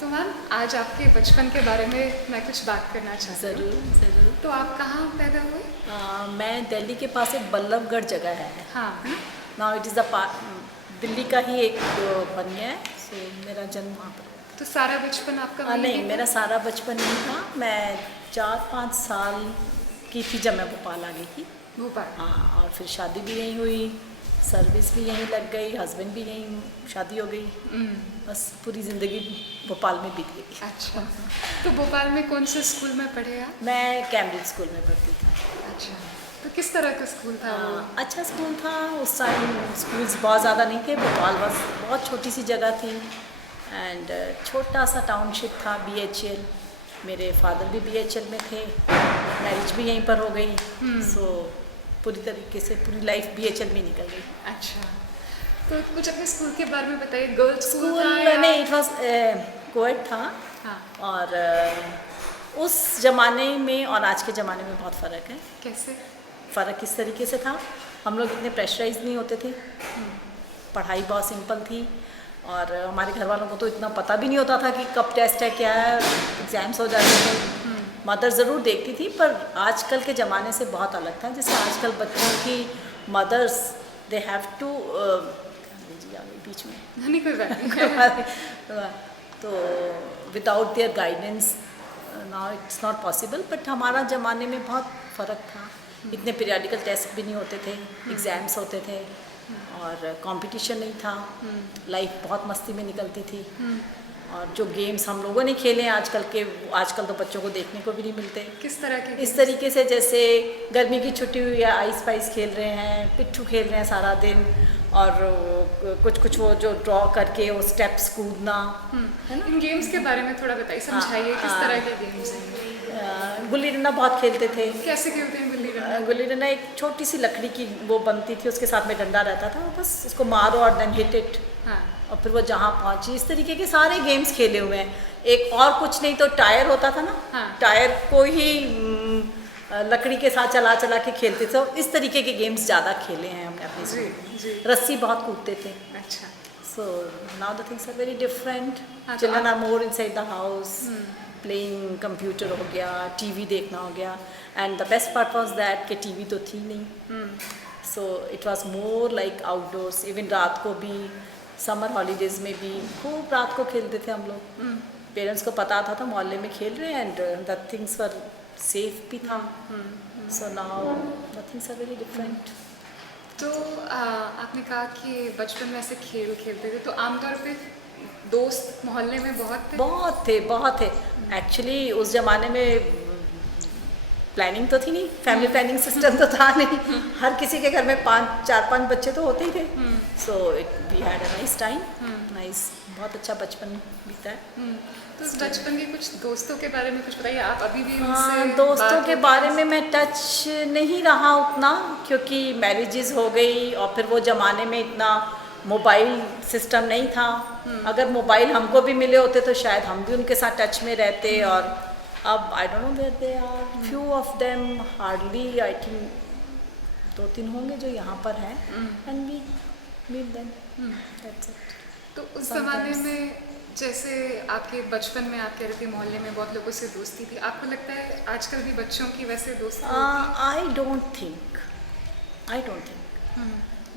तो मैम आज आपके बचपन के बारे में मैं कुछ बात करना चाहती हूँ। ज़रूर ज़रूर। तो आप कहाँ पैदा हुए? मैं दिल्ली के पास एक बल्लभगढ़ जगह है हाँ। ना। Now it is a Delhi का ही एक बन गया है। सो मेरा जन्म वहाँ पर हुआ तो सारा बचपन आपका था। वहीं नहीं, बीता? मेरा सारा बचपन नहीं था। मैं 4-5 साल की थी जब मैं भोपाल आ गई थी। भोपाल। हाँ, और फिर शादी भी यहीं हुई, सर्विस भी यहीं लग गई, हस्बैंड भी यहीं, शादी हो गई। बस पूरी ज़िंदगी भोपाल में बीत गई। अच्छा। तो भोपाल में कौन से स्कूल में पढ़े आप? मैं कैम्ब्रिज स्कूल में पढ़ती थी। अच्छा। तो किस तरह का स्कूल था वो? अच्छा स्कूल था। उस टाइम स्कूल्स बहुत ज़्यादा नहीं थे। भोपाल बस बहुत छोटी सी जगह थी एंड छोटा सा टाउनशिप था। BHL, मेरे फादर भी BHL में थे, मैरिज भी यहीं पर हो गई। सो पूरी तरीके से पूरी लाइफ BHL में निकल गई। अच्छा। तो कुछ अपने स्कूल के बारे में बताइए। गर्ल्स स्कूल स्कूल था या? नहीं, इट वॉज कोएड था। हाँ। और उस ज़माने में और आज के ज़माने में बहुत फ़र्क है। कैसे? फ़र्क इस तरीके से था, हम लोग इतने प्रेशराइज नहीं होते थे। पढ़ाई बहुत सिंपल थी और हमारे घर वालों को तो इतना पता भी नहीं होता था कि कब टेस्ट है, क्या है, एग्ज़ाम्स हो जाते थे। मदर ज़रूर देखती थी, पर आजकल के ज़माने से बहुत अलग था। जैसे आजकल बच्चों की मदर्स दे हैव टू बीच में नहीं, कोई बात नहीं। तो without their guidance now it's not possible. But हमारा ज़माने में बहुत फ़र्क था। इतने पीरियडिकल टेस्ट भी नहीं होते थे, एग्ज़ाम्स होते थे और कंपटीशन नहीं था। लाइफ बहुत मस्ती में निकलती थी। और जो गेम्स हम लोगों ने खेले हैं आजकल तो बच्चों को देखने को भी नहीं मिलते। किस तरह के? इस तरीके से जैसे गर्मी की छुट्टी हुई है, आइस पाइस खेल रहे हैं, पिट्ठू खेल रहे हैं सारा दिन, और कुछ वो जो ड्रॉ करके वो स्टेप्स कूदना, है ना। इन गेम्स के बारे में थोड़ा बताइए, समझाइए किस हाँ। तरह के गेम्स हैं? गुल्ली डंडा बहुत खेलते थे। कैसे खेलते हैं गुल्ली डंडा? गुल्ली डंडा एक छोटी सी लकड़ी की वो बनती थी, उसके साथ में डंडा रहता था, बस उसको मारो और देन हिट इट, हाँ। और फिर वो जहाँ पहुँची। इस तरीके के सारे गेम्स खेले हुए हैं। एक और कुछ नहीं तो टायर होता था ना। हाँ। टायर को ही लकड़ी के साथ चला चला के खेलते थे। इस तरीके के गेम्स ज़्यादा खेले हैं हमने अपने जी, स्कूल जी। में। रस्सी बहुत कूदते थे। अच्छा। So now the things are very different. हाँ, तो चिल्ड्रन आप- are more inside the house, playing, computer हो गया, TV देखना हो गया। And the best part was that कि TV तो थी नहीं। So it was more like outdoors. Even रात को भी, समर हॉलीडेज में भी खूब रात को खेलते थे हम लोग। पेरेंट्स को पता था तो मोहल्ले में खेल रहे हैं and the things were safe भी था। So now the things are very different. तो आपने कहा कि बचपन में ऐसे खेल खेलते थे, तो आमतौर पे दोस्त मोहल्ले में बहुत थे? बहुत थे एक्चुअली। उस ज़माने में प्लानिंग तो थी नहीं, फैमिली प्लानिंग सिस्टम तो था नहीं। हर किसी के घर में 4-5 बच्चे तो होते ही थे। So we had a nice time, nice, बहुत अच्छा बचपन बीता है। तो उस बचपन के कुछ दोस्तों के बारे में कुछ बताइए। आप अभी भी हाँ, उनसे दोस्तों बात के करते बारे हैं? में मैं टच नहीं रहा उतना, क्योंकि मैरिजेस हो गई और फिर वो ज़माने में इतना मोबाइल सिस्टम नहीं था। अगर मोबाइल हमको भी मिले होते तो शायद हम भी उनके साथ टच में रहते। और अब I don't know where they are, few of them, hardly, I think 2-3 होंगे जो यहाँ पर हैं and we meet them, that's it. तो उस ज़माने में जैसे आपके बचपन में आप कह रहे थे मोहल्ले में बहुत लोगों से दोस्ती थी, आपको लगता है आजकल भी बच्चों की वैसे दोस्ती होती है? I don't think,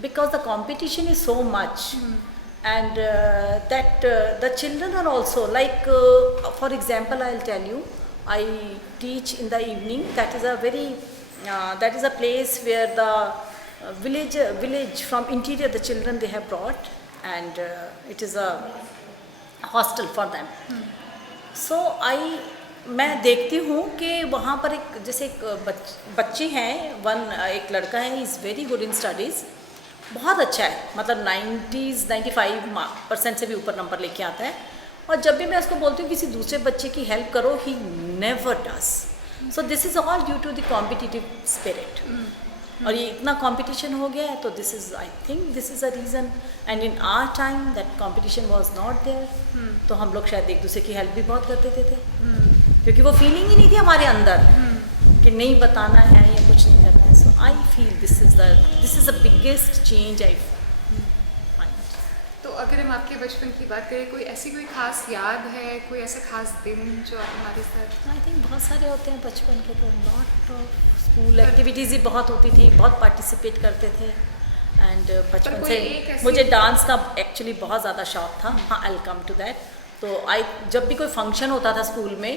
because the competition is so much, and that the children are also like, for example, I'll tell you, I teach in the evening. That is a very, that is a place where the village from interior, the children they have brought, and it is a hostel for them. सो मैं देखती हूँ कि वहाँ पर एक जैसे एक बच्ची हैं, एक लड़का है, is very good in studies, बहुत अच्छा है, मतलब 95% से भी ऊपर नंबर लेके आता है। और जब भी मैं उसको बोलती हूँ किसी दूसरे बच्चे की हेल्प करो, he never does. So this is all due to the competitive spirit. और ये इतना कंपटीशन हो गया है, तो this is, I think this is a reason. And in our time that competition was not there. तो हम लोग शायद एक दूसरे की हेल्प भी बहुत करते थे, क्योंकि वो फीलिंग ही नहीं थी हमारे अंदर कि नहीं बताना है या कुछ नहीं करना है। So I feel this is the biggest change I find. तो अगर हम आपके बचपन की बात करें, कोई खास याद है, कोई ऐसा खास दिन जो आप हमारे साथ? आई थिंक बहुत सारे होते हैं बचपन के, तो लॉट ऑफ स्कूल एक्टिविटीज़ ही बहुत होती थी, बहुत पार्टिसिपेट करते थे। एंड बचपन कोई से एक ऐसी- मुझे डांस का एक्चुअली बहुत ज़्यादा शौक था। हाँ, I will come to that. तो जब भी कोई फंक्शन होता था स्कूल में,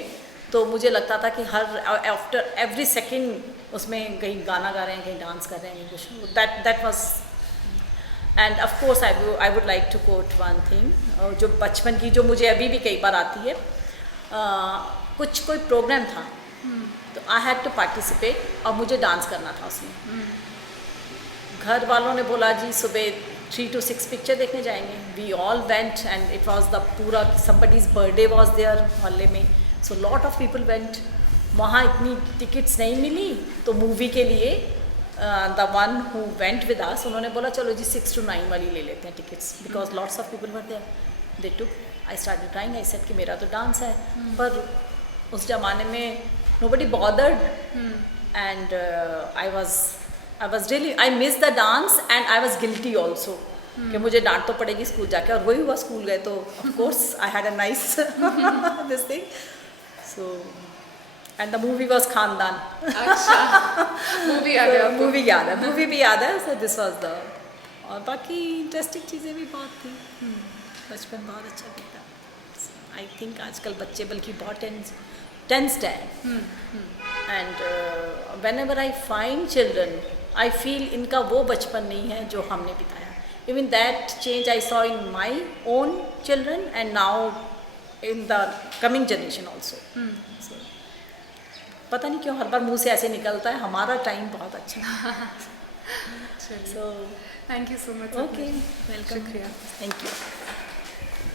तो मुझे लगता था कि हर आफ्टर एवरी सेकेंड उसमें कहीं गाना गा रहे हैं, कहीं डांस कर रहे हैं, कुछ that was. And of course I would like to quote one thing जो बचपन की, जो मुझे अभी भी कई बार आती है। कोई प्रोग्राम था, तो आई हैड टू पार्टिसिपेट और मुझे डांस करना था उसमें। घर वालों ने बोला जी सुबह 3 to 6 पिक्चर देखने जाएंगे। We all went and it was the पूरा समबडीज बर्थडे वाज देयर मोहल्ले में, so lot of people went. वहाँ इतनी टिकट्स नहीं मिली, तो मूवी के लिए the one who went with us, उन्होंने बोला चलो जी 6 to 9 वाली ले लेते हैं tickets, because lots of people were there. They took, I started trying, I said कि मेरा तो डांस है। पर उस जमाने में nobody bothered and I was really, I missed the dance and I was guilty also कि मुझे डांट तो पड़ेगी स्कूल जाके, और वही हुआ, स्कूल गए तो of course I had a nice this thing, so and the movie was खानदान। अच्छा, मूवी आ गया। मूवी याद है, मूवी भी याद है, so this was the, और बाकी इंटरेस्टिंग चीज़ें भी बहुत थी। बचपन बहुत अच्छा बीता। आई थिंक आजकल बच्चे बल्कि बहुत tensed है। And whenever I find children, I feel इनका वो बचपन नहीं है जो हमने बिताया। Even that change I saw in my own children and now in the coming generation also. So पता नहीं क्यों हर बार मुंह से ऐसे निकलता है, हमारा टाइम बहुत अच्छा है। चलिए, so thank you so much. Okay, welcome, शुक्रिया। Thank you.